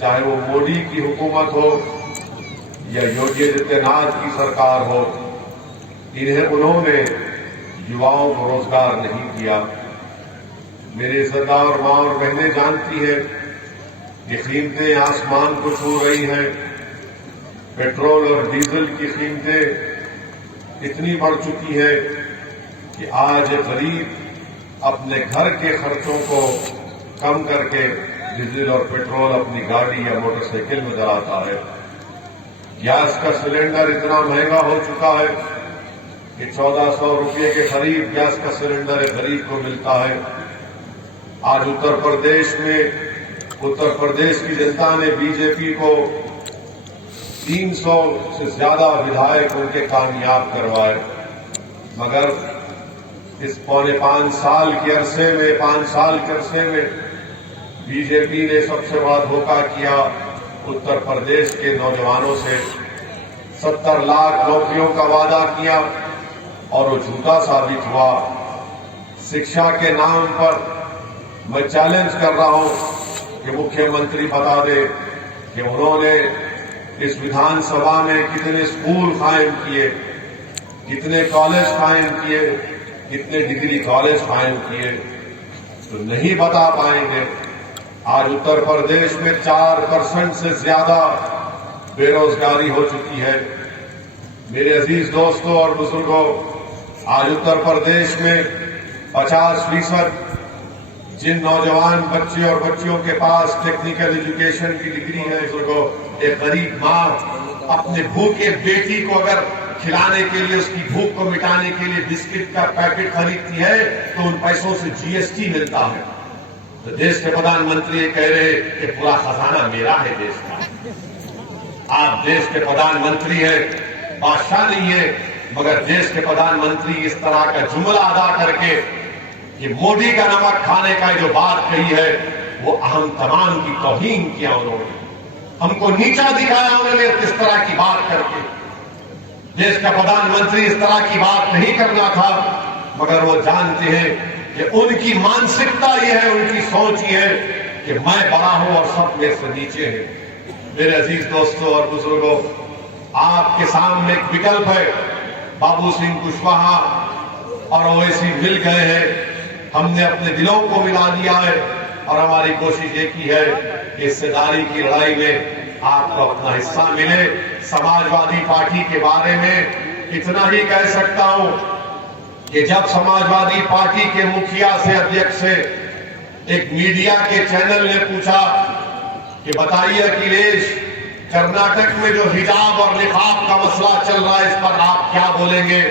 चाहे वो मोदी की हुकूमत हो या योगी आदित्यनाथ की सरकार हो, उन्होंने युवाओं को रोजगार नहीं दिया। मेरे सरदार मां और बहनें जानती हैं कि कीमतें आसमान को छू रही हैं। पेट्रोल और डीजल की कीमतें इतनी बढ़ चुकी है कि आज गरीब अपने घर के खर्चों को कम करके डीजल और पेट्रोल अपनी गाड़ी या मोटरसाइकिल में जलाता है। गैस का सिलेंडर इतना महंगा हो चुका है कि 1400 रुपये के करीब गैस का सिलेंडर एक गरीब को मिलता है। आज उत्तर प्रदेश की जनता ने बीजेपी को 300 से ज्यादा विधायक उनके कामयाब करवाए, मगर इस पौने 5 साल के अरसे में बीजेपी ने सबसे बड़ा धोखा किया। उत्तर प्रदेश के नौजवानों से 70 लाख नौकरियों का वादा किया और वो झूठा साबित हुआ। शिक्षा के नाम पर मैं चैलेंज कर रहा हूं कि मुख्यमंत्री बता दे कि उन्होंने इस विधानसभा में कितने स्कूल कायम किए, कितने कॉलेज कायम किए, कितने डिग्री कॉलेज कायम किए, तो नहीं बता पाएंगे। आज उत्तर प्रदेश में 4% से ज्यादा बेरोजगारी हो चुकी है। मेरे अजीज दोस्तों और बुजुर्गों, आज उत्तर प्रदेश में 50% जिन नौजवान बच्चे और बच्चियों के पास टेक्निकल एजुकेशन की डिग्री है, बुजुर्गों, एक गरीब मां अपने भूखे बेटी को अगर खिलाने के लिए, उसकी भूख को मिटाने के लिए बिस्किट का पैकेट खरीदती है तो उन पैसों से जीएसटी मिलता है। तो देश के प्रधानमंत्री ये कह रहे कि पूरा खजाना मेरा है देश का। आप देश के प्रधानमंत्री हैं, बादशाह नहीं है, मगर देश के प्रधानमंत्री इस तरह का जुमला अदा करके कि मोदी का नमक खाने का जो बात कही है, वो हम तमाम की तौहीन किया। उन्होंने हमको नीचा दिखाया, उन्होंने किस तरह की बात करके। देश का प्रधानमंत्री इस तरह की बात नहीं करना था, मगर वो जानते हैं कि उनकी मानसिकता ये है, उनकी सोच ये है कि मैं बड़ा हूं और सब मेरे से नीचे है। मेरे अजीज दोस्तों और बुजुर्गों, आपके सामने एक विकल्प है। बाबू सिंह कुशवाहा और ओवैसी मिल गए हैं, हमने अपने दिलों को मिला दिया है और हमारी कोशिश ये की है कि हिस्सेदारी की लड़ाई में आपको अपना हिस्सा मिले। समाजवादी पार्टी के बारे में इतना ही कह सकता हूं कि जब समाजवादी पार्टी के मुखिया से, अध्यक्ष से एक मीडिया के चैनल ने पूछा कि बताइए अखिलेश, कर्नाटक में जो हिजाब और निकाब का मसला चल रहा है, इस पर आप क्या बोलेंगे?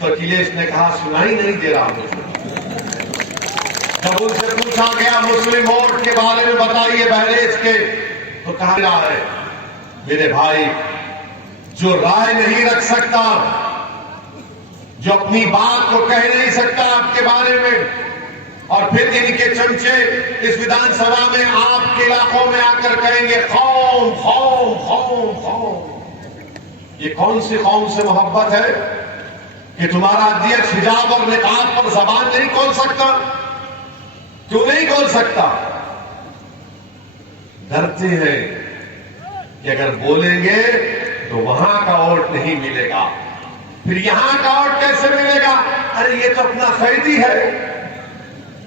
तो अखिलेश ने कहा सुनाई नहीं दे रहा मुझे। जब उनसे पूछा गया मुस्लिम वोट के बारे में बताइए बहरेज के, तो कहा जा रहे मेरे भाई, जो राय नहीं रख सकता, जो अपनी बात को कह नहीं सकता आपके बारे में, और फिर इनके चमचे इस विधानसभा में आपके इलाकों में आकर कहेंगे कौम कौम कौम कौम। ये कौन सी कौम से मोहब्बत है कि तुम्हारा अध्यक्ष हिजाब और निकाब पर जबान नहीं खोल सकता? क्यों नहीं खोल सकता? डरते हैं कि अगर बोलेंगे तो वहां का वोट नहीं मिलेगा, फिर यहां का वोट कैसे मिलेगा? अरे ये तो अपना कैदी है,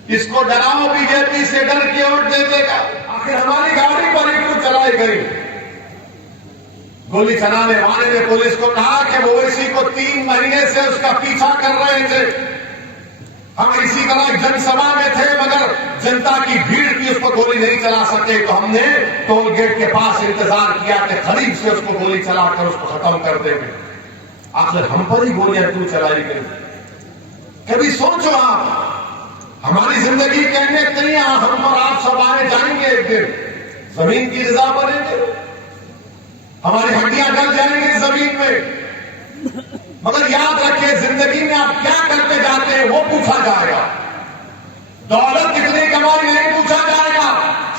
इसको डराओ बीजेपी से, डर के वोट दे देगा। आखिर हमारी गाड़ी पर ही क्यों चलाई गई? गोली चलाने वाले ने पुलिस को कहा कि वो इसी को 3 महीने से उसका पीछा कर रहे थे। हम इसी तरह जनसभा में थे, मगर जनता की भीड़ की उस पर गोली नहीं चला सके, तो हमने टोल गेट के पास इंतजार किया कि करीब से उसको गोली चलाकर उसको खत्म कर देंगे। आखिर हम पर ही गोलियां क्यों चलाई गई? कभी सोचो आप, हमारी जिंदगी की अहमियत नहीं है, हम पर आप सब आए जाएंगे एक दिन, जमीन की रजा बनेंगे, हमारी हड्डियां गल जाएंगी जमीन में, मगर याद रखिए जिंदगी में आप क्या करके जाते हैं वो पूछा जाएगा। दौलत कितनी कमाई नहीं पूछा जाएगा,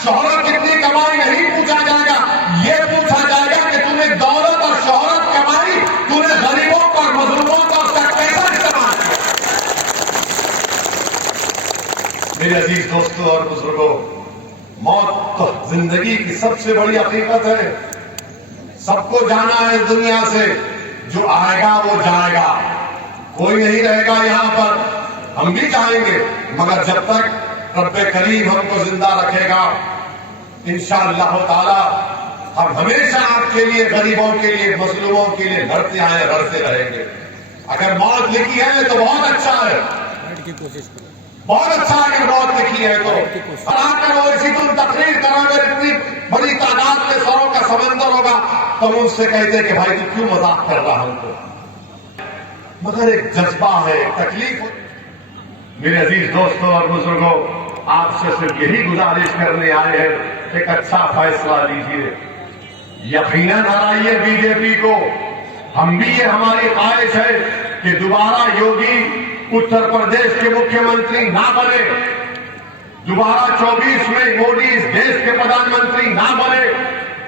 शोहरत कितनी कमाई नहीं पूछा जाएगा, ये पूछा जाएगा कि तूने दौलत और शोहरत कमाई, तूने गरीबों का, मजलूमों का उसका कैसा इस्तेमाल किया। मेरे अजीज दोस्तों और बुजुर्गों, मौत तो जिंदगी की सबसे बड़ी हकीकत है। सबको जाना है दुनिया से, जो आएगा वो जाएगा, कोई नहीं रहेगा यहां पर। हम भी जाएंगे, मगर जब तक रब्बे करीम हमको जिंदा रखेगा, इंशाअल्लाह ताला हम हमेशा आपके लिए, गरीबों के लिए, मजलूमों के लिए लड़ते आए, लड़ते रहेंगे। अगर मौत लिखी है तो बहुत अच्छा है, बहुत अच्छा है। अगर मौत लिखी है तो करो, इसी तुम तकरीर करो। अगर इतनी बड़ी तादाद में सरों का समंदर होगा तो हम उससे कहते कि भाई तू क्यों मजाक कर रहा हमको, मगर एक जज्बा है, एक तकलीफ। मेरे अजीज दोस्तों और बुजुर्गों, आपसे सिर्फ यही गुजारिश करने आए हैं, एक अच्छा फैसला लीजिए, यकीनन हराइए बीजेपी को। हम भी, ये हमारी ख्वाहिश है कि दोबारा योगी उत्तर प्रदेश के मुख्यमंत्री ना बने, दोबारा 24 में मोदी इस देश के प्रधानमंत्री ना बने।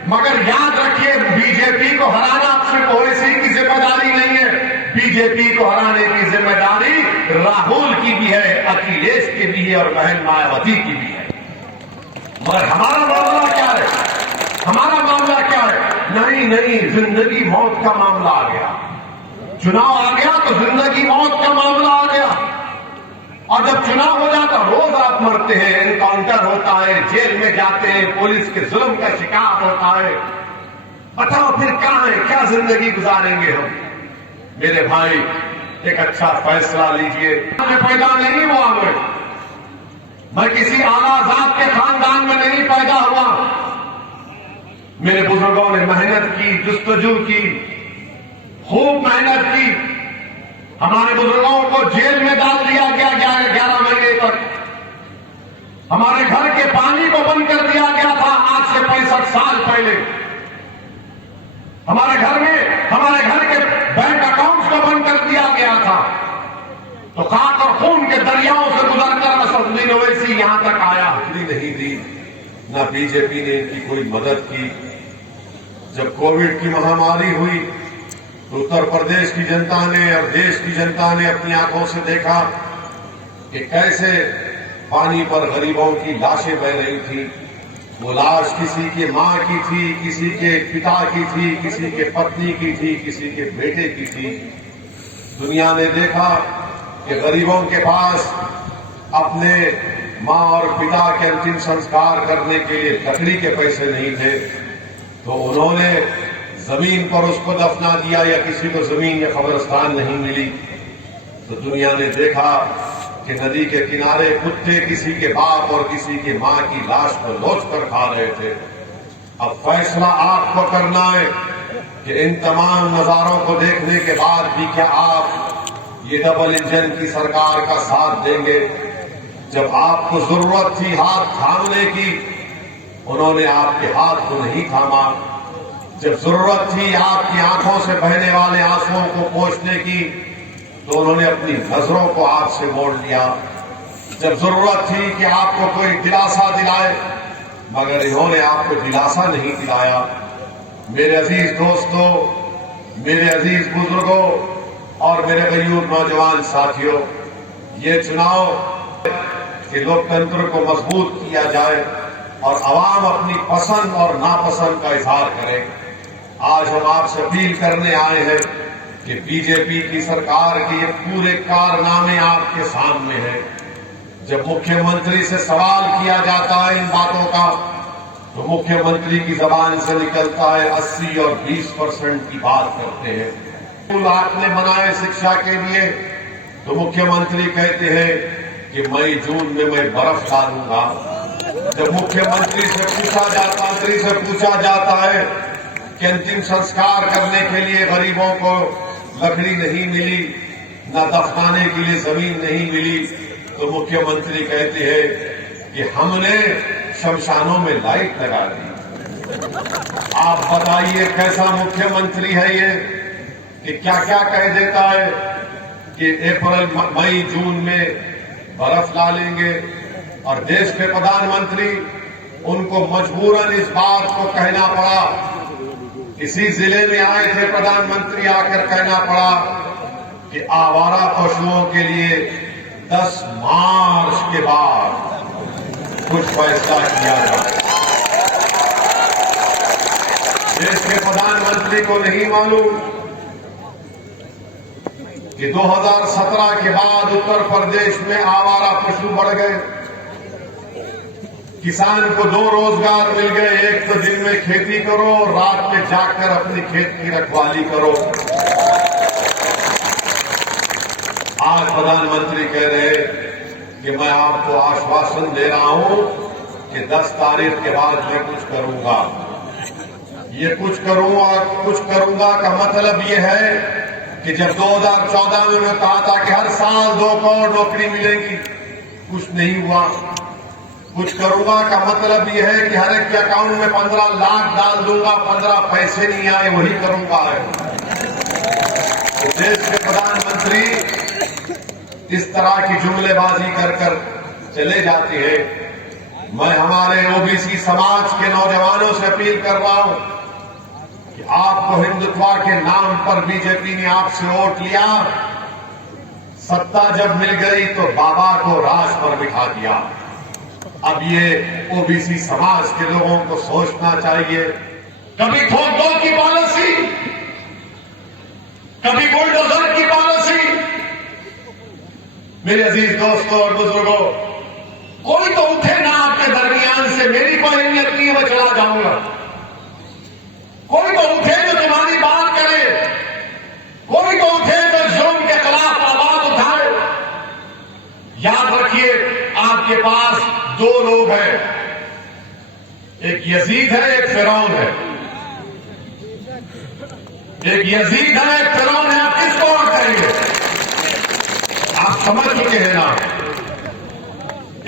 मगर याद रखिए, बीजेपी को हराना सिर्फ ओवैसी की जिम्मेदारी नहीं है, बीजेपी को हराने की जिम्मेदारी राहुल की भी है, अखिलेश की भी है और बहन मायावती की भी है। मगर हमारा मामला क्या है? हमारा मामला क्या है? नहीं, जिंदगी मौत का मामला आ गया। चुनाव आ गया तो जिंदगी मौत का मामला आ गया। और जब चुनाव हो जाता, रोज आप मरते हैं, एनकाउंटर होता है, जेल में जाते हैं, पुलिस के जुल्म का शिकार होता है। बताओ फिर कहां है, क्या जिंदगी गुजारेंगे हम? मेरे भाई, एक अच्छा फैसला लीजिए। मैं पैदा नहीं हुआ, मैं किसी आला जात के खानदान में नहीं पैदा हुआ। मेरे बुजुर्गों ने मेहनत की, जुस्तजू की, खूब मेहनत की। हमारे बुजुर्गों को जेल में डाल दिया गया 11 महीने तक। हमारे घर के पानी को बंद कर दिया गया था आज से 65 साल पहले। हमारे घर के बैंक अकाउंट्स को बंद कर दिया गया था। तो खाक और खून के दरियाओं से गुजरकर असदुद्दीन ओवैसी यहां तक आया। नहीं दी, ना बीजेपी ने इनकी कोई मदद की। जब कोविड की महामारी हुई तो उत्तर प्रदेश की जनता ने और देश की जनता ने अपनी आंखों से देखा कि कैसे पानी पर गरीबों की लाशें बह रही थी। वो लाश किसी के मां की थी, किसी के पिता की थी, किसी के पत्नी की थी, किसी के बेटे की थी। दुनिया ने देखा कि गरीबों के पास अपने मां और पिता के अंतिम संस्कार करने के लिए लकड़ी के पैसे नहीं थे, तो उन्होंने जमीन पर उसको दफना दिया, या किसी को जमीन या कब्रिस्तान नहीं मिली तो दुनिया ने देखा कि नदी के किनारे कुत्ते किसी के बाप और किसी के मां की लाश को नोच कर खा रहे थे। अब फैसला आपको करना है कि इन तमाम नजारों को देखने के बाद भी क्या आप ये डबल इंजन की सरकार का साथ देंगे? जब आपको जरूरत थी हाथ थामने की, उन्होंने आपके हाथ को नहीं थामा। जब जरूरत थी आपकी आंखों से बहने वाले आंसुओं को पोंछने की, तो उन्होंने अपनी नजरों को आपसे मोड़ लिया। जब जरूरत थी कि आपको कोई दिलासा दिलाए, मगर इन्होंने आपको दिलासा नहीं दिलाया। मेरे अजीज दोस्तों, मेरे अजीज बुजुर्गों और मेरे गयूर नौजवान साथियों, ये चुनाव कि लोकतंत्र को मजबूत किया जाए और आवाम अपनी पसंद और नापसंद का इजहार करे। आज हम आपसे अपील करने आए हैं कि बीजेपी की सरकार के ये पूरे कारनामे आपके सामने हैं। जब मुख्यमंत्री से सवाल किया जाता है इन बातों का, तो मुख्यमंत्री की जबान से निकलता है 80 और 20% की बात करते हैं। स्कूल आपने बनाए शिक्षा के लिए, तो मुख्यमंत्री कहते हैं कि मई जून में मैं बर्फ डालूंगा। जब मुख्यमंत्री से पूछा जाता है कि अंतिम संस्कार करने के लिए गरीबों को लकड़ी नहीं मिली, न दफनाने के लिए जमीन नहीं मिली, तो मुख्यमंत्री कहते हैं कि हमने शमशानों में लाइट लगा दी। आप बताइए कैसा मुख्यमंत्री है ये, कि क्या क्या कह देता है कि अप्रैल मई जून में बर्फ डालेंगे, और देश के प्रधानमंत्री उनको मजबूरन इस बात को कहना पड़ा। इसी जिले में आए थे प्रधानमंत्री, आकर कहना पड़ा कि आवारा पशुओं के लिए 10 मार्च के बाद कुछ फैसला किया जाए। प्रधानमंत्री को नहीं मालूम कि 2017 के बाद उत्तर प्रदेश में आवारा पशु बढ़ गए, किसान को 2 रोजगार मिल गए। एक तो दिन में खेती करो और रात में जाकर अपनी खेत की रखवाली करो। आज प्रधानमंत्री कह रहे कि मैं आपको आश्वासन दे रहा हूं कि 10 तारीख के बाद मैं कुछ करूंगा। ये कुछ करूंगा का मतलब ये है कि जब 2014 में मैं कहा था कि हर साल 2 करोड़ नौकरी मिलेगी, कुछ नहीं हुआ। कुछ करूंगा का मतलब ये है कि हर एक के अकाउंट में 15 लाख डाल दूंगा, 15 पैसे नहीं आए, वही करूंगा है। तो देश के प्रधानमंत्री इस तरह की जुमलेबाजी कर चले जाते हैं। मैं हमारे ओबीसी समाज के नौजवानों से अपील कर रहा हूं कि आपको हिंदुत्व के नाम पर बीजेपी ने आपसे वोट लिया, सत्ता जब मिल गई तो बाबा को राज पर बिठा दिया। अब ये ओबीसी समाज के लोगों को सोचना चाहिए। कभी ठोक दो की पॉलिसी, कभी बुलडोजर की पॉलिसी। मेरे अजीज दोस्तों और बुजुर्गों, कोई तो उठे ना आपके दरमियान से, मेरी कोई अहमियत नहीं है, मैं चला जाऊंगा। कोई तो उठे जो तुम्हारी बात करे, कोई तो उठे जो जुल्म के खिलाफ आवाज उठाए। याद रखिए, आपके पास 2 लोग हैं, एक यजीद है, एक फिरौन है। एक यजीद है, एक फिरौन है। आप किसको वोट करेंगे? आप समझ चुके हैं ना?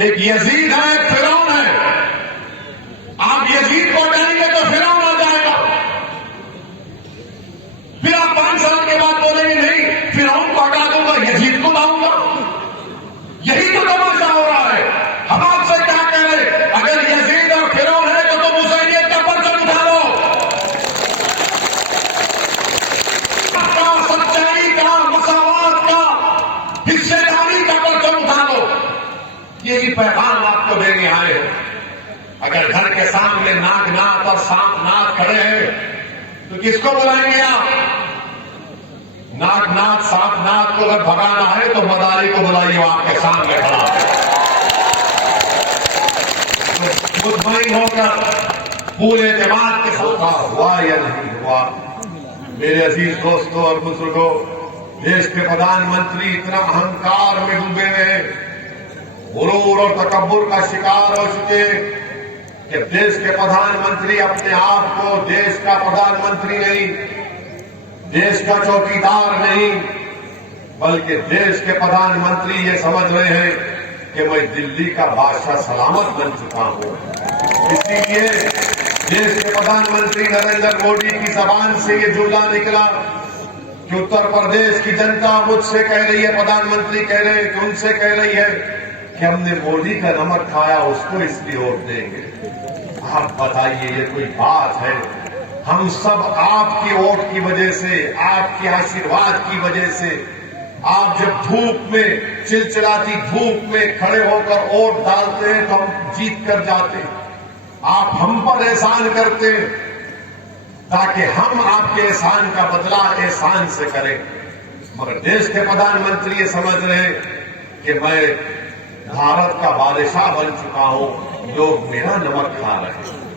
एक यजीद है, एक फिरौन है। आप यजीद को हटाएंगे तो फिरौन आ जाएगा। फिर आप 5 साल के बाद बोलेंगे नहीं, फिरौन को हटा दूंगा, यजीद को लाऊंगा। यही तो तमाशा हो रहा है। हम आपसे क्या कह रहे, अगर यजीद और फिरौन है तो तुम हुसैनियत का परचम उठा लो, सच्चाई का, मसावात का, हिस्सेदारी का परचम उठा लो। यही पैगाम आपको देने आए हैं। अगर घर के सामने नागनाथ और सांपनाथ खड़े हैं तो किसको बुलाएंगे आप? नागनाथ सांपनाथ को अगर भगाना है तो मदारी को बुलाइए, वो आपके सामने खड़ा है। मुतमईन होकर पूरे जमात के साथ हुआ या नहीं हुआ। मेरे अजीज दोस्तों और बुजुर्गों, देश के प्रधानमंत्री इतना अहंकार में डूबे हुए हैं, गुरूर और तकब्बुर का शिकार हो चुके कि देश के प्रधानमंत्री अपने आप को देश का प्रधानमंत्री नहीं, देश का चौकीदार नहीं, बल्कि देश के प्रधानमंत्री ये समझ रहे हैं कि मैं दिल्ली का बादशाह सलामत बन चुका हूं। इसीलिए देश के प्रधानमंत्री नरेंद्र मोदी की जबान से ये जुमला निकला कि उत्तर प्रदेश की जनता मुझसे कह रही है, प्रधानमंत्री कह रहे हैं कि उनसे कह रही है कि हमने मोदी का नमक खाया, उसको इसलिए वोट देंगे। आप बताइए, ये कोई बात है? हम सब आपकी वोट की वजह से, आपके आशीर्वाद की वजह से, आप जब धूप में, चिलचिलाती धूप में खड़े होकर वोट डालते हैं तो हम जीत कर जाते हैं। आप हम पर एहसान करते हैं ताकि हम आपके एहसान का बदला एहसान से करें। मगर देश के प्रधानमंत्री ये समझ रहे हैं कि मैं भारत का बादशाह बन चुका हूं, लोग मेरा नमक खा रहे हैं।